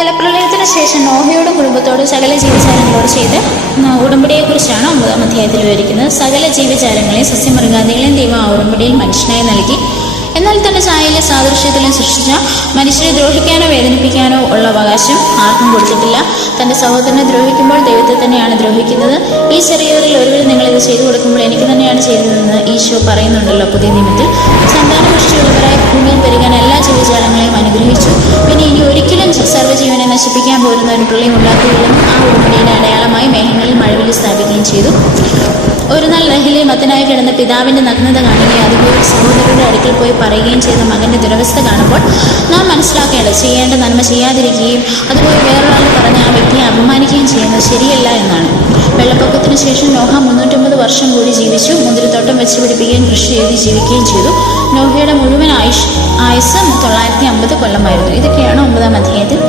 ജലപ്രളയത്തിന് ശേഷം നോഹയോടും കുടുംബത്തോടും സകല ജീവജാലങ്ങളോട് ചെയ്ത് ഉടമ്പടിയെക്കുറിച്ചാണ് 9-ാം അധ്യായത്തിൽ വിവരിക്കുന്നത്. സകല ജീവജാലങ്ങളെയും സസ്യമൃഗാദികളെയും ദൈവം ആ ഉടമ്പടിയിൽ മനുഷ്യനായി നൽകി. എന്നാൽ തന്റെ ഛായയിലെ സാദൃശ്യത്തിലും സൃഷ്ടിച്ച മനുഷ്യരെ ദ്രോഹിക്കാനോ വേദനിപ്പിക്കാനോ ഉള്ള അവകാശം ആർക്കും കൊടുത്തിട്ടില്ല. തന്റെ സഹോദരനെ ദ്രോഹിക്കുമ്പോൾ ദൈവത്തെ തന്നെയാണ് ദ്രോഹിക്കുന്നത്. ഈ ചെറിയവരിൽ ഒരുവർ നിങ്ങളിത് ചെയ്തു കൊടുക്കുമ്പോൾ എനിക്ക് തന്നെയാണ് ചെയ്തതെന്ന് ഈശോ പറയുന്നുണ്ടല്ലോ പുതിയ നിയമത്തിൽ. സന്താനപുഷ്ടിയുള്ളവരായി ഭൂമിയിൽ പെരുകാൻ എല്ലാ ജീവജാലങ്ങളെയും അനുഗ്രഹിച്ചു. പിന്നെ ഇനി ഒരിക്കലും സർവ്വജീവനെ നശിപ്പിക്കാൻ പോരുന്ന ഒരു പ്രളയം ഉണ്ടാക്കുകയില്ലെന്നും ആ ഉടമ്പടിയുടെ അടയാളമായി മേഘങ്ങളിൽ മഴവില്ല് സ്ഥാപിക്കുകയും ചെയ്തു. ഒരു നാൾ ലഹലയിൽ മത്തനായി കിടന്ന പിതാവിന്റെ നഗ്നത കാണുകയും അതുപോലെ സഹോദരരുടെ അടുക്കൽ പോയി പറയുകയും ചെയ്ത മകന്റെ ദുരവസ്ഥ കാണുമ്പോൾ നാം മനസ്സിലാക്കേണ്ടത് ചെയ്യേണ്ട നന്മ ചെയ്യാതിരിക്കുകയും അതുപോലെ വേറൊരാൾ പറഞ്ഞ് ആ വ്യക്തിയെ അപമാനിക്കുകയും ചെയ്യുന്നത് ശരിയല്ല എന്നാണ്. വെള്ളപ്പൊക്കത്തിന് ശേഷം നോഹ 350 വർഷം കൂടി ജീവിച്ചു. മുന്തിരിത്തോട്ടം വെച്ച് പിടിപ്പിക്കുകയും കൃഷി ചെയ്ത് ജീവിക്കുകയും ചെയ്തു. നോഹയുടെ മുഴുവൻ ആയുസ് 950 കൊല്ലമായിരുന്നു. ഇതൊക്കെയാണ് 9-ാം അധ്യായത്തിൽ